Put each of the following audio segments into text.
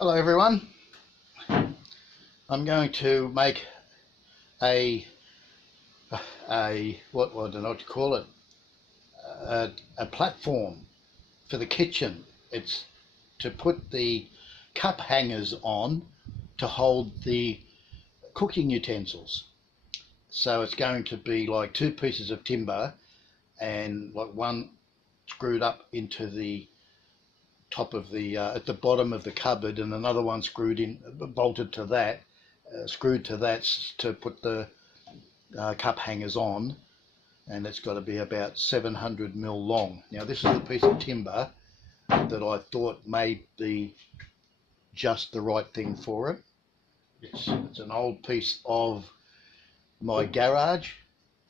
Hello everyone. I'm going to make a what I don't know what to call it, a platform for the kitchen. It's to put the cup hangers on to hold the cooking utensils. So it's going to be like two pieces of timber and like one screwed up into the top of the at the bottom of the cupboard, and another one screwed in, bolted to that, screwed to that to put the cup hangers on, and it's got to be about 700 mil long. Now this is a piece of timber that I thought may be just the right thing for it. It's an old piece of my garage.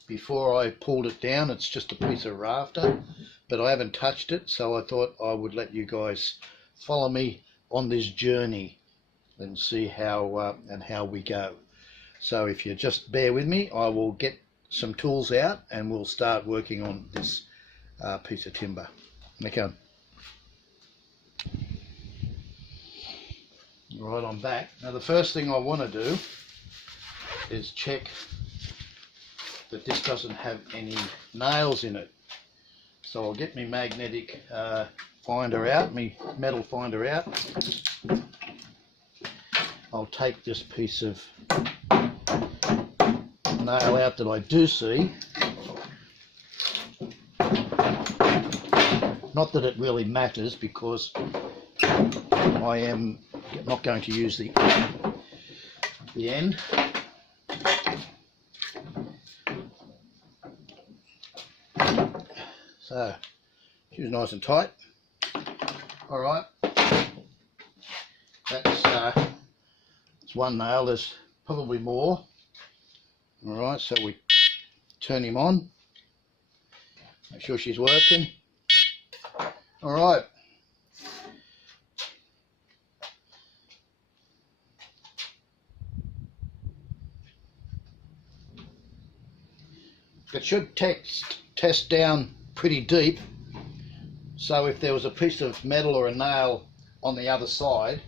Before I pulled it down, it's just a piece of rafter, but I haven't touched it, so I thought I would let you guys follow me on this journey and see how we go. So if you just bear with me, I will get some tools out and we'll start working on this piece of timber. Okay. Right, I'm back. Now the first thing I want to do is check that this doesn't have any nails in it. So I'll get my magnetic finder out, my metal finder out. I'll take this piece of nail out that I do see. Not that it really matters, because I am not going to use the end. So she's nice and tight. All right, that's one nail. There's probably more. All right, so we turn him on. Make sure she's working. All right. It should test down pretty deep, so if there was a piece of metal or a nail on the other side,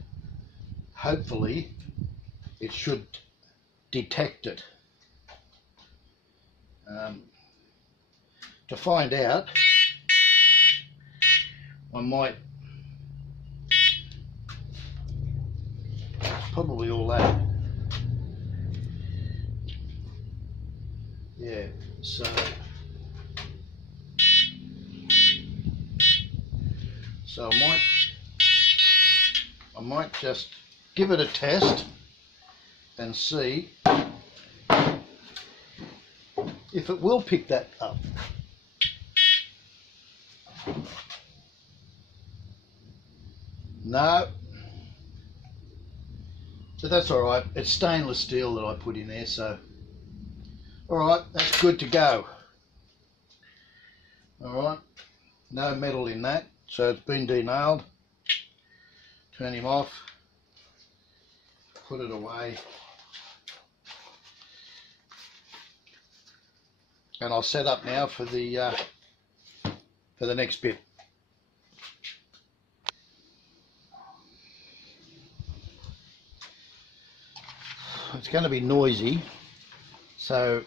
hopefully it should detect it. To find out, I might probably all that. Yeah, so I might just give it a test and see if it will pick that up. No, but that's all right. It's stainless steel that I put in there, so all right, that's good to go. All right, no metal in that, so it's been denailed. Turn him off, put it away, and I'll set up now for the next bit. It's going to be noisy, so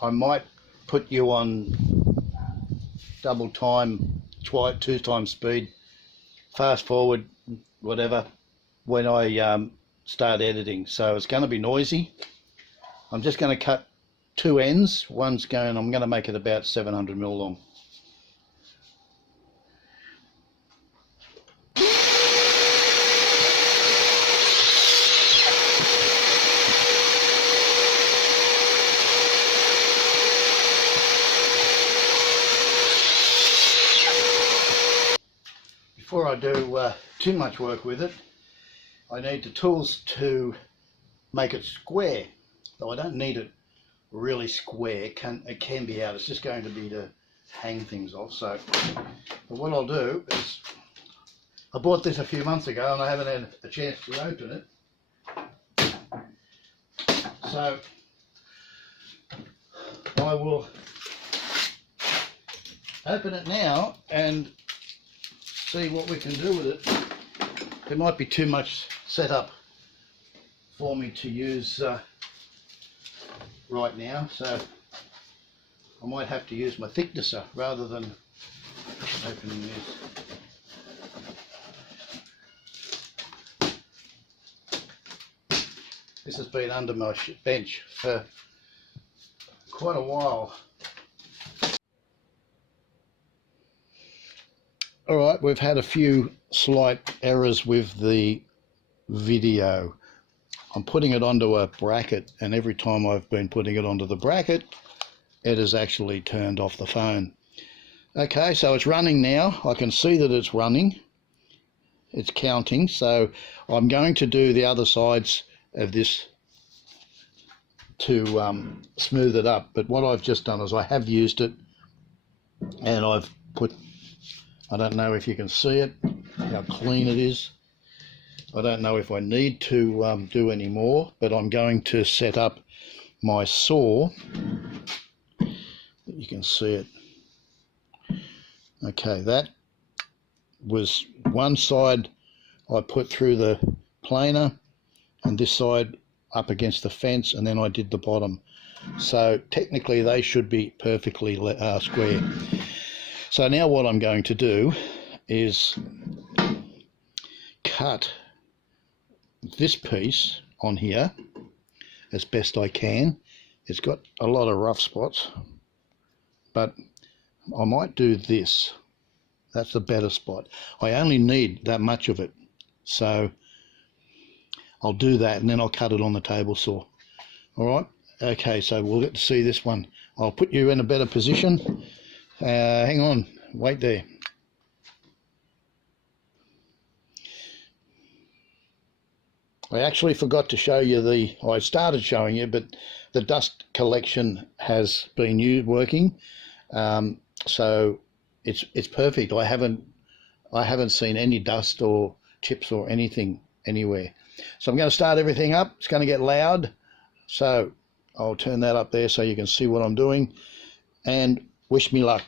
I might put you on double time, 2 times speed, fast forward, whatever, when I start editing. So it's going to be noisy. I'm just going to cut 2 ends. I'm going to make it about 700 mil long. Before I do too much work with it, I need the tools to make it square. Though I don't need it really square, it can be out. It's just going to be to hang things off. So, but what I'll do is, I bought this a few months ago and I haven't had a chance to open it. So I will open it now and see what we can do with it. There might be too much setup for me to use right now, so I might have to use my thicknesser rather than opening this. This has been under my bench for quite a while. Alright, we've had a few slight errors with the video. I'm putting it onto a bracket, and every time I've been putting it onto the bracket, it has actually turned off the phone. Okay, so it's running now. I can see that it's running. It's counting, so I'm going to do the other sides of this to smooth it up. But what I've just done is I have used it, and I've put, I don't know if you can see it, how clean it is. I don't know if I need to do any more, but I'm going to set up my saw. You can see it. Okay, that was one side I put through the planer, and this side up against the fence, and then I did the bottom. So technically they should be perfectly square. So now what I'm going to do is cut this piece on here as best I can. It's got a lot of rough spots, but I might do this. That's the better spot. I only need that much of it, so I'll do that, and then I'll cut it on the table saw. All right, okay, so we'll get to see this one. I'll put you in a better position. Hang on, wait there. I actually forgot to show you I started showing you, but the dust collection has been working. So it's perfect. I haven't seen any dust or chips or anything anywhere. So I'm going to start everything up. It's going to get loud, so I'll turn that up there so you can see what I'm doing, and wish me luck.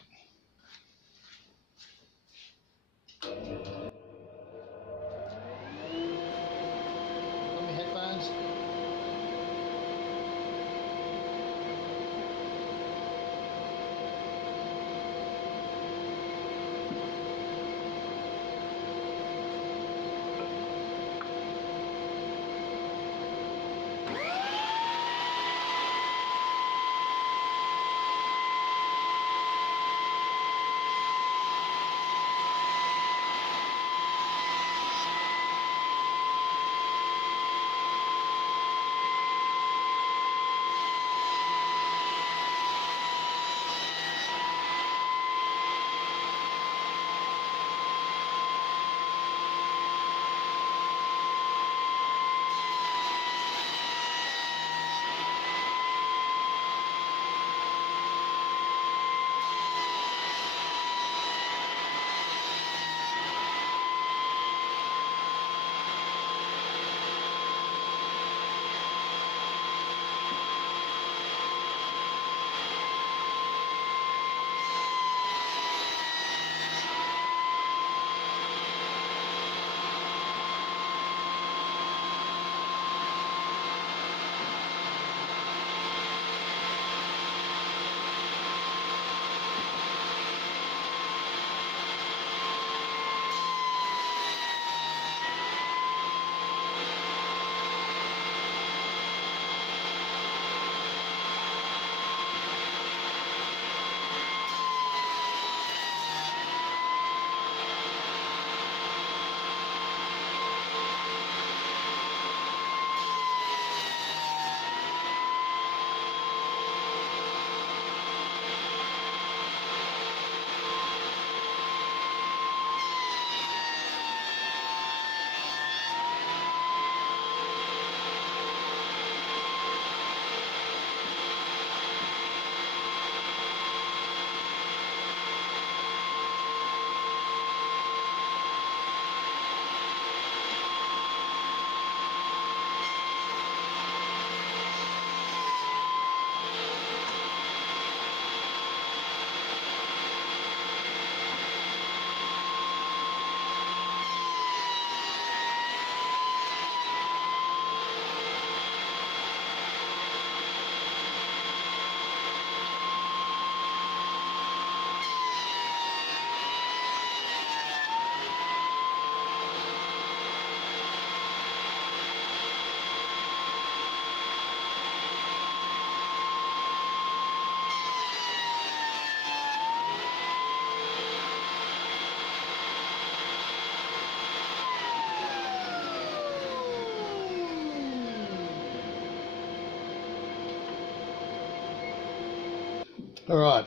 Alright,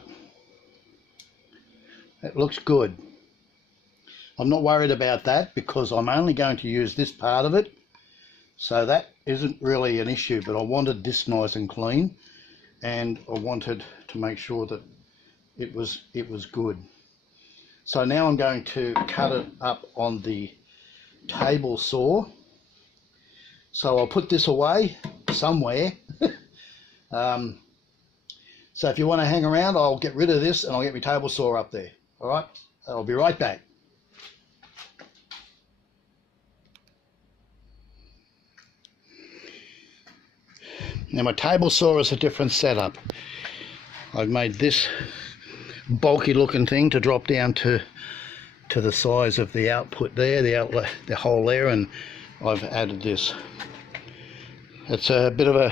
it looks good. I'm not worried about that because I'm only going to use this part of it, so that isn't really an issue, but I wanted this nice and clean, and I wanted to make sure that it was good. So now I'm going to cut it up on the table saw. So I'll put this away somewhere. So if you want to hang around, I'll get rid of this and I'll get my table saw up there. All right, I'll be right back. Now my table saw is a different setup. I've made this bulky looking thing to drop down to the size of the output there, the hole there, and I've added this. It's a bit of a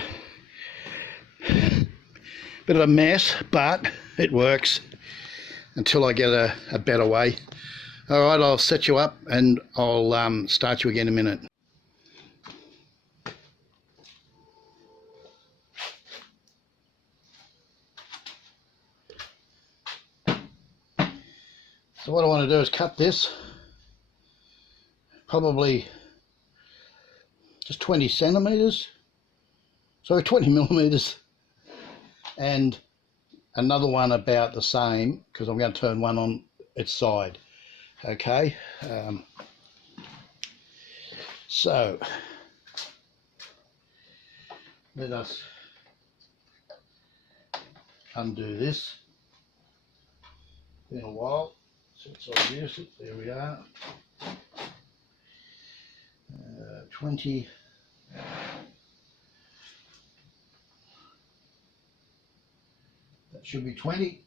mess, but it works until I get a better way. All right, I'll set you up and I'll start you again in a minute. So what I want to do is cut this, probably just 20 centimeters, sorry, 20 millimeters, and another one about the same, because I'm going to turn one on its side. Okay, so let us undo this. Been a while since I've used it. There we are. 20. That should be 20.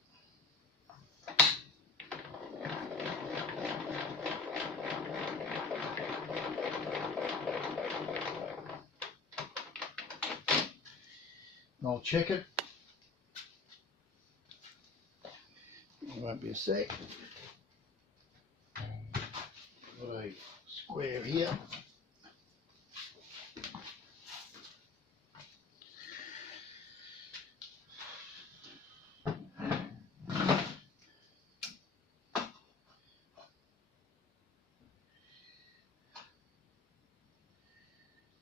I'll check it. It won't be a sec. Got a square here.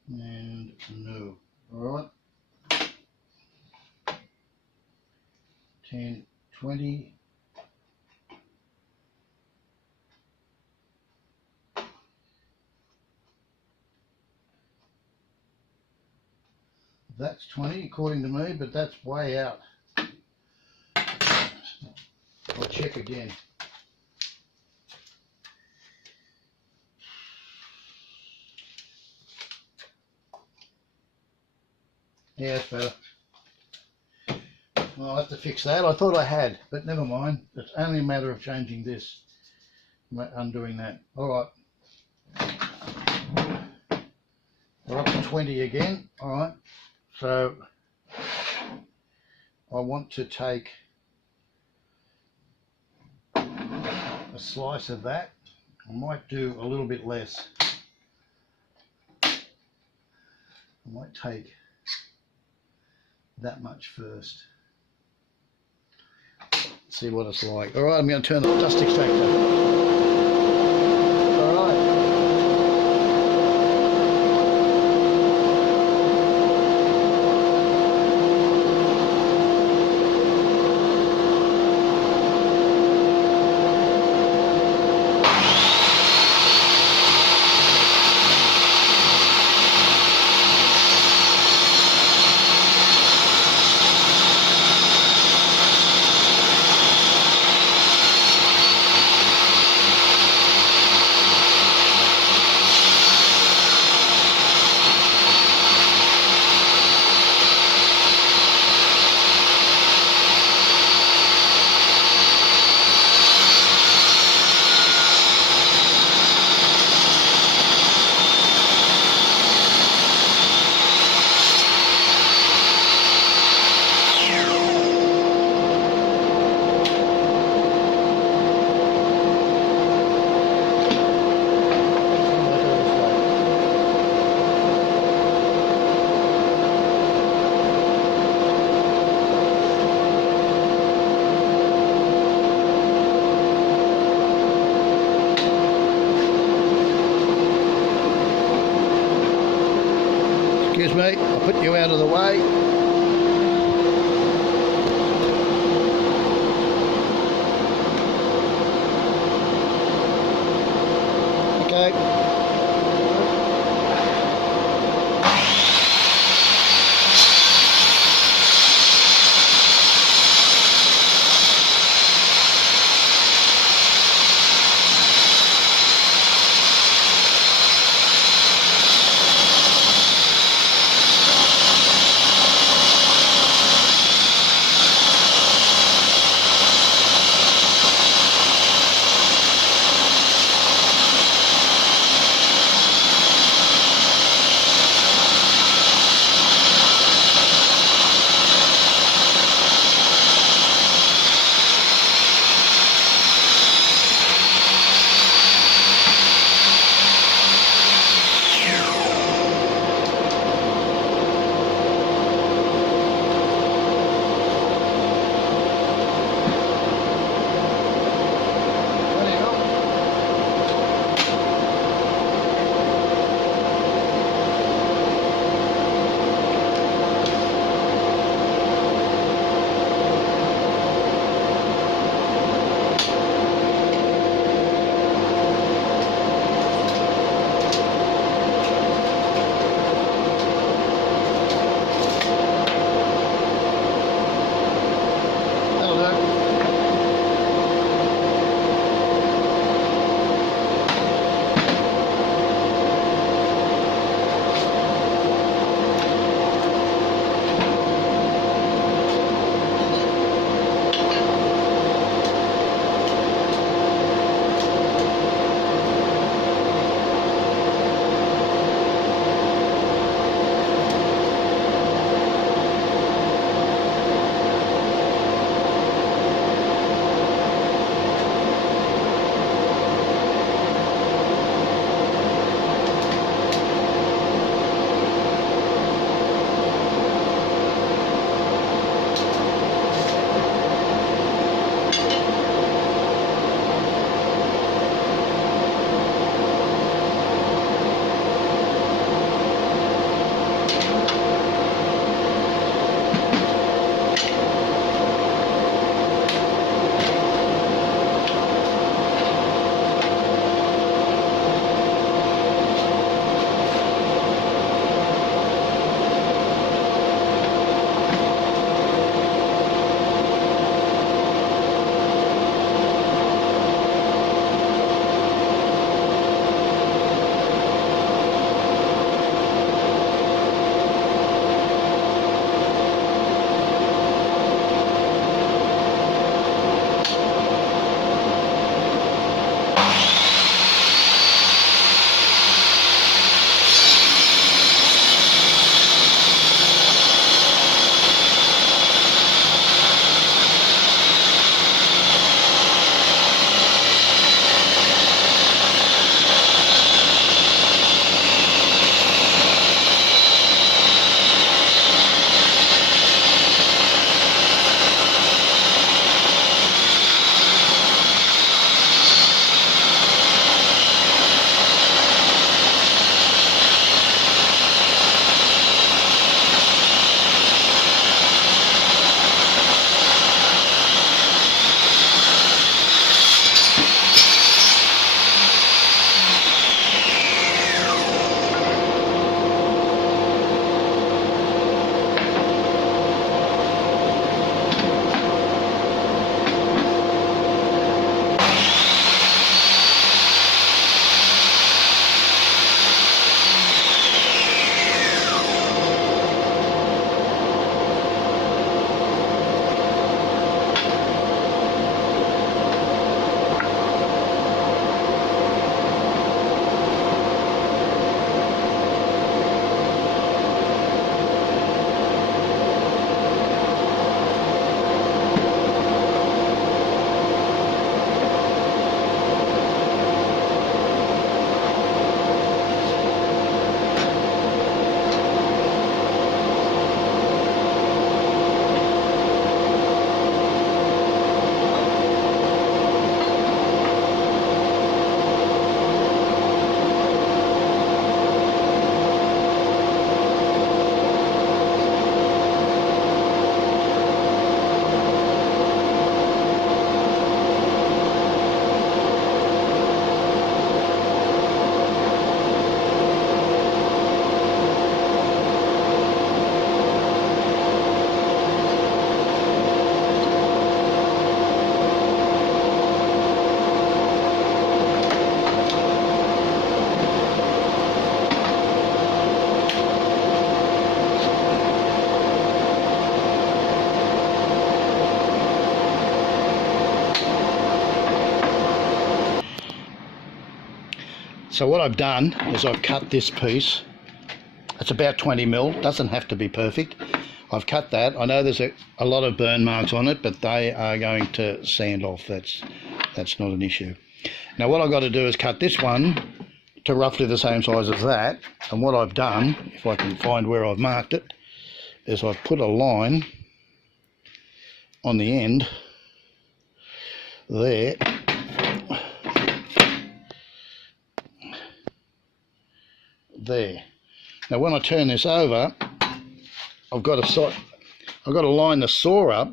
And no. All right. 10, 20. That's 20 according to me, but that's way out. I'll check again. Yeah, it's better. Well, I'll have to fix that. I thought I had, but never mind. It's only a matter of changing this, undoing that. All right. We're up to 20 again. All right. So I want to take a slice of that. I might do a little bit less. I might take that much first. See what it's like. All right, I'm going to turn the dust extractor. Excuse me, I'll put you out of the way. Okay. So what I've done is I've cut this piece. It's about 20 mil, doesn't have to be perfect. I've cut that. I know there's a lot of burn marks on it, but they are going to sand off. That's not an issue. Now what I've got to do is cut this one to roughly the same size as that. And what I've done, if I can find where I've marked it, is I've put a line on the end there. There. Now when I turn this over, I've got to line the saw up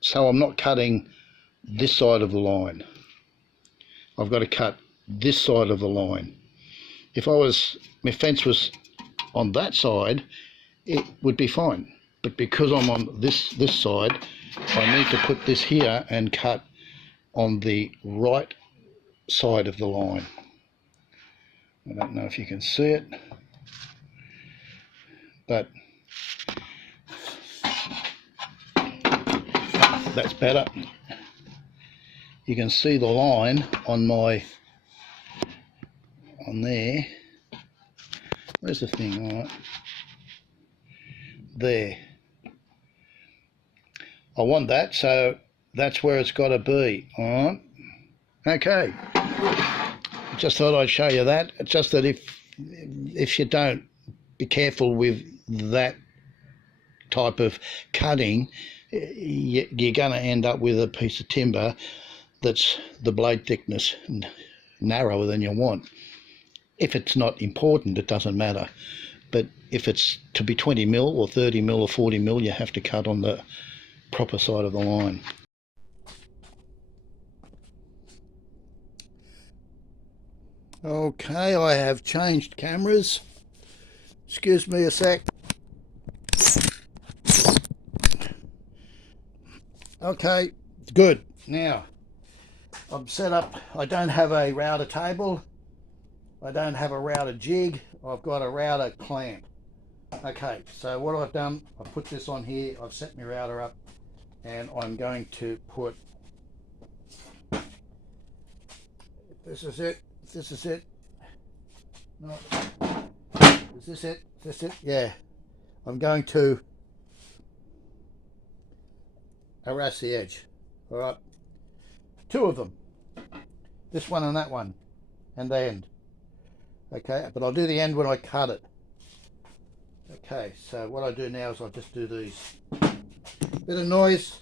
so I'm not cutting this side of the line. I've got to cut this side of the line. If my fence was on that side, it would be fine. But because I'm on this side, I need to put this here and cut on the right side of the line. I don't know if you can see it, but that's better. You can see the line on there. Where's the thing? All right. There. I want that, so that's where it's got to be. All right. Okay. Just thought I'd show you that. It's just that if you don't be careful with that type of cutting, you're going to end up with a piece of timber that's the blade thickness narrower than you want. If it's not important, it doesn't matter. But if it's to be 20 mil or 30 mil or 40 mil, you have to cut on the proper side of the line. Okay, I have changed cameras. Excuse me a sec. Okay, good. Now, I'm set up. I don't have a router table. I don't have a router jig. I've got a router clamp. Okay, so what I've done, I've put this on here. I've set my router up, and I'm going to put, this is it. This is it. No. Is this it? Is this it? Yeah. I'm going to harass the edge. All right. Two of them. This one and that one. And the end. Okay, but I'll do the end when I cut it. Okay, so what I do now is I'll just do these. Bit of noise.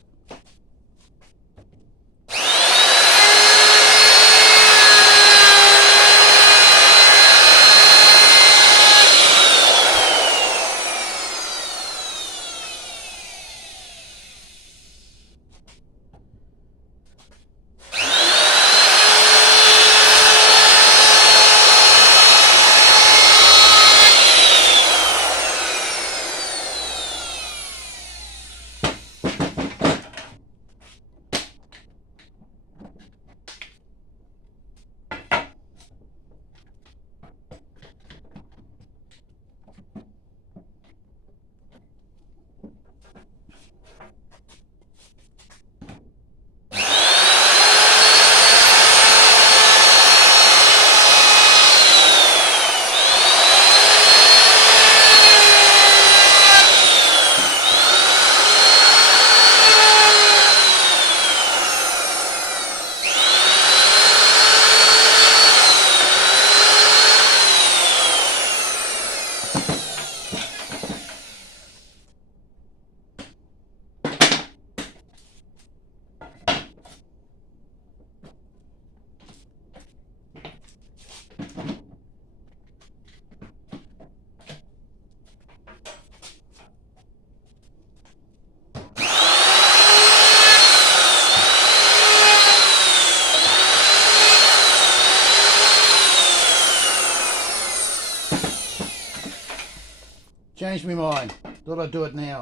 Changed my mind. Thought I'd do it now.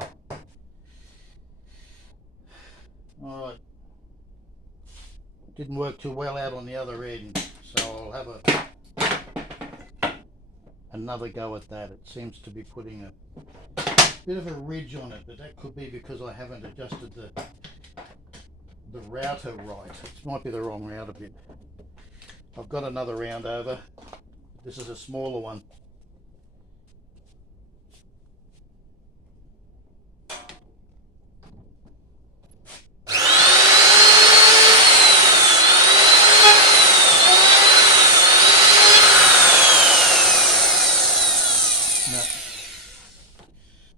Alright. Didn't work too well out on the other end, so I'll have another go at that. It seems to be putting a bit of a ridge on it, but that could be because I haven't adjusted the router right. It might be the wrong router bit. I've got another round over. This is a smaller one.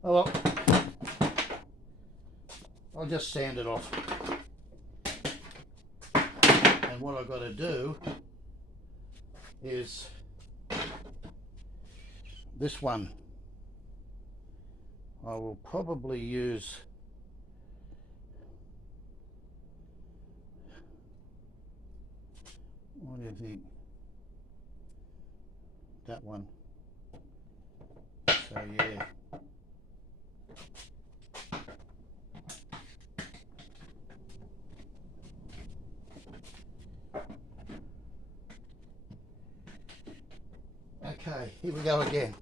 Oh well, I'll just sand it off. And what I've got to do is this one. I will probably use what do you think? That one. So yeah. Okay, here we go again.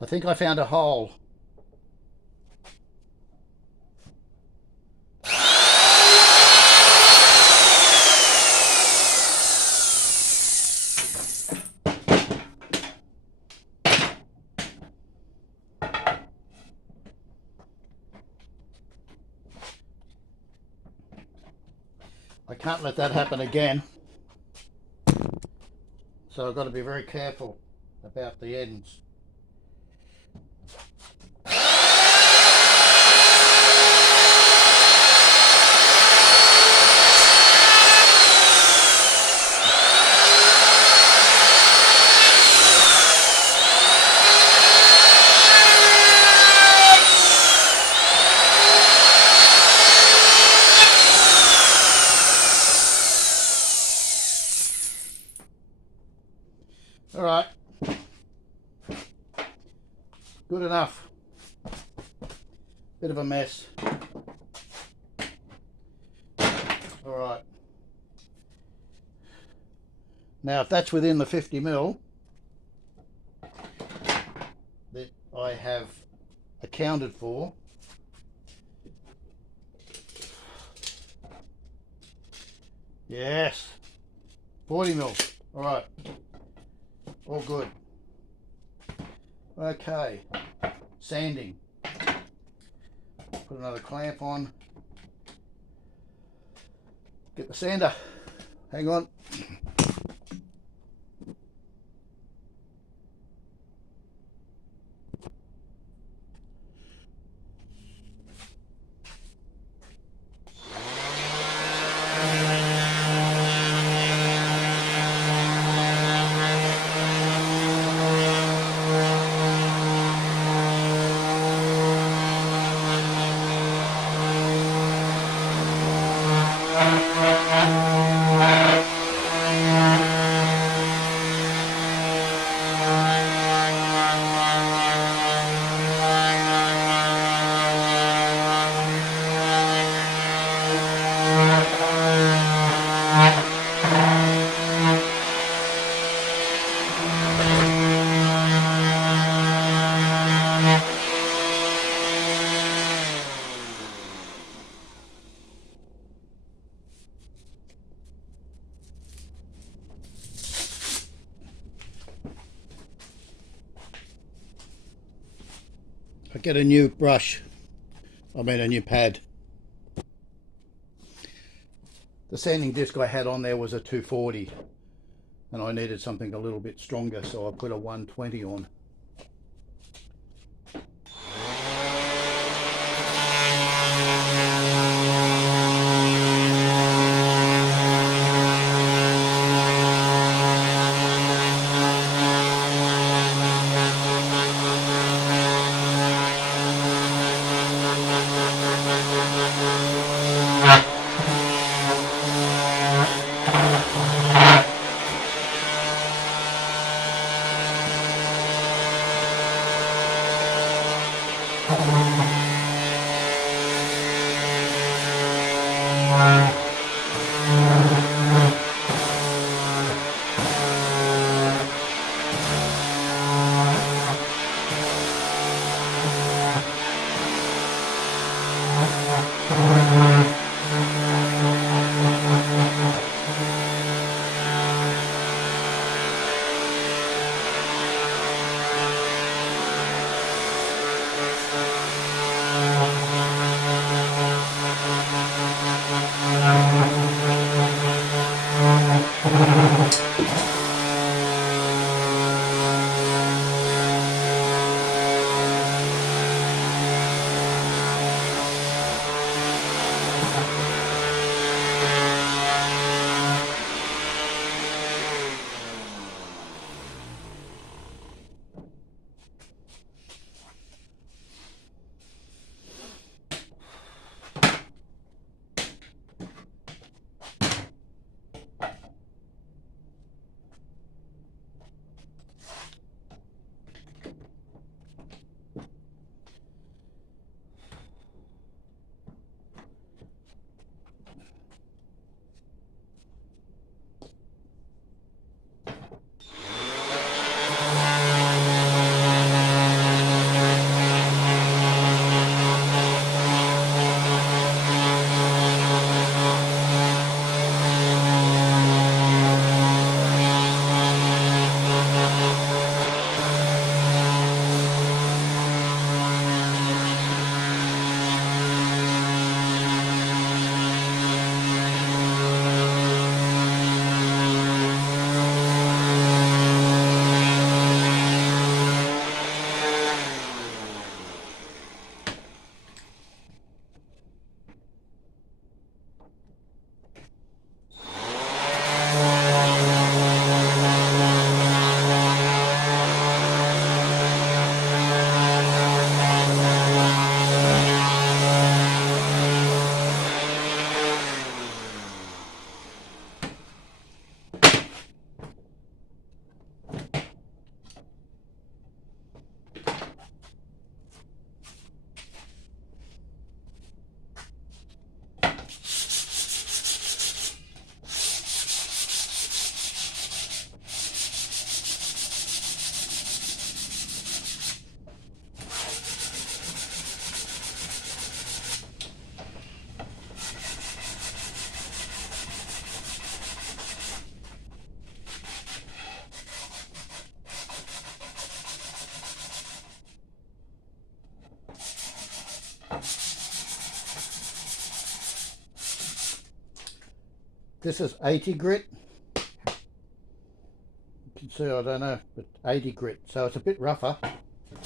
I think I found a hole. I can't let that happen again. So I've got to be very careful about the ends. All right, good enough. Bit of a mess. All right. Now, if that's within the 50 mil that I have accounted for, yes, 40 mil. All right. All good. Okay, sanding. Put another clamp on. Get the sander. Hang on. I get a new brush, I mean a new pad. The sanding disc I had on there was a 240 and I needed something a little bit stronger, so I put a 120 on. This is 80 grit. You can see, I don't know, but 80 grit. So it's a bit rougher. And I'm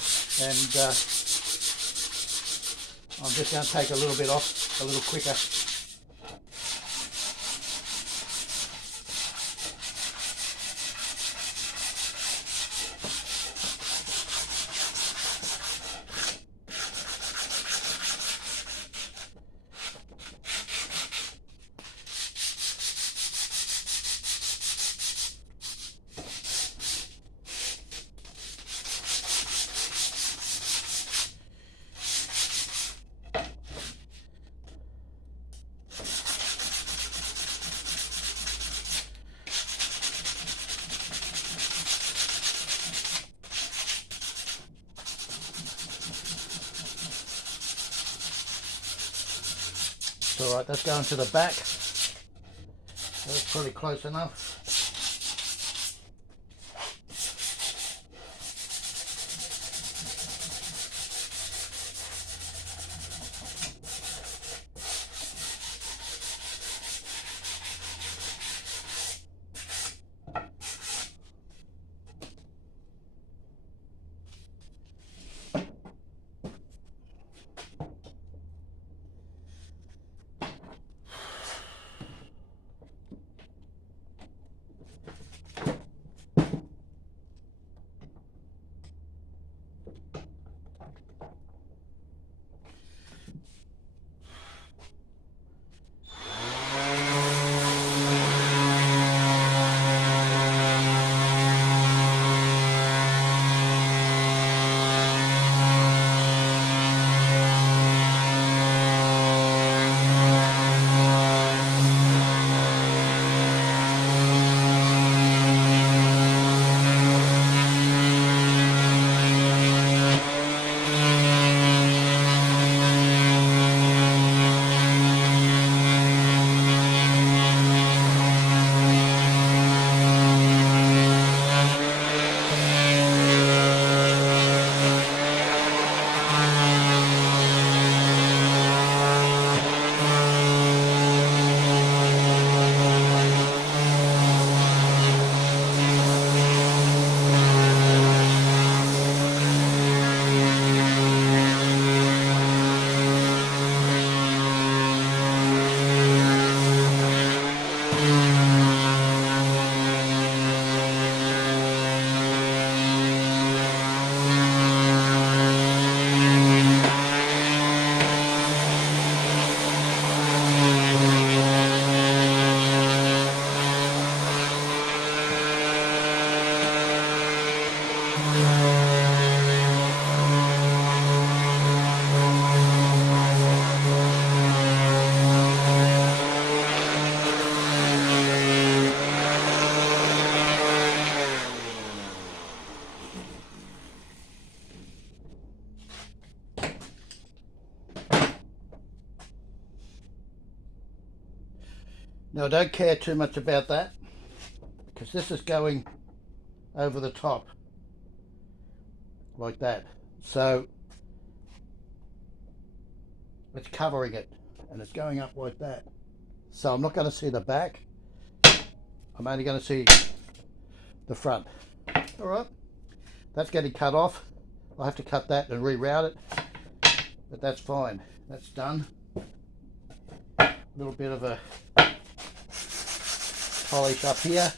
just going to take a little bit off a little quicker. Alright, that's going to the back. That's pretty close enough. Now I don't care too much about that because this is going over the top like that, so it's covering it and it's going up like that, so I'm not going to see the back, I'm only going to see the front. Alright, that's getting cut off. I'll have to cut that and reroute it, but that's fine, that's done. A little bit of a polish up here.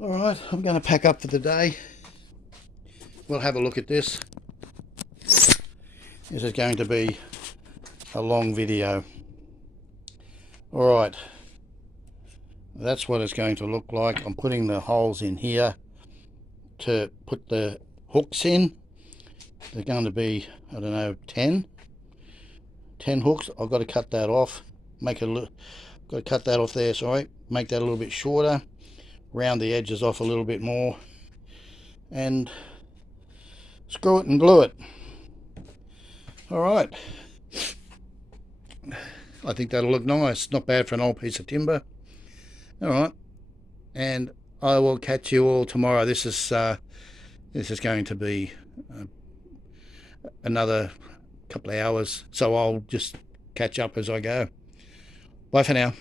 All right, I'm going to pack up for the day. We'll have a look at this. This is going to be a long video. All right, that's what it's going to look like. I'm putting the holes in here to put the hooks in. They're going to be, I don't know, 10 hooks. I've got to cut that off, make it a little, got to cut that off there, sorry, make that a little bit shorter, round the edges off a little bit more, and screw it and glue it. All right, I think that'll look nice. Not bad for an old piece of timber. All right, and I will catch you all tomorrow. This is going to be another couple of hours, so I'll just catch up as I go. Bye for now.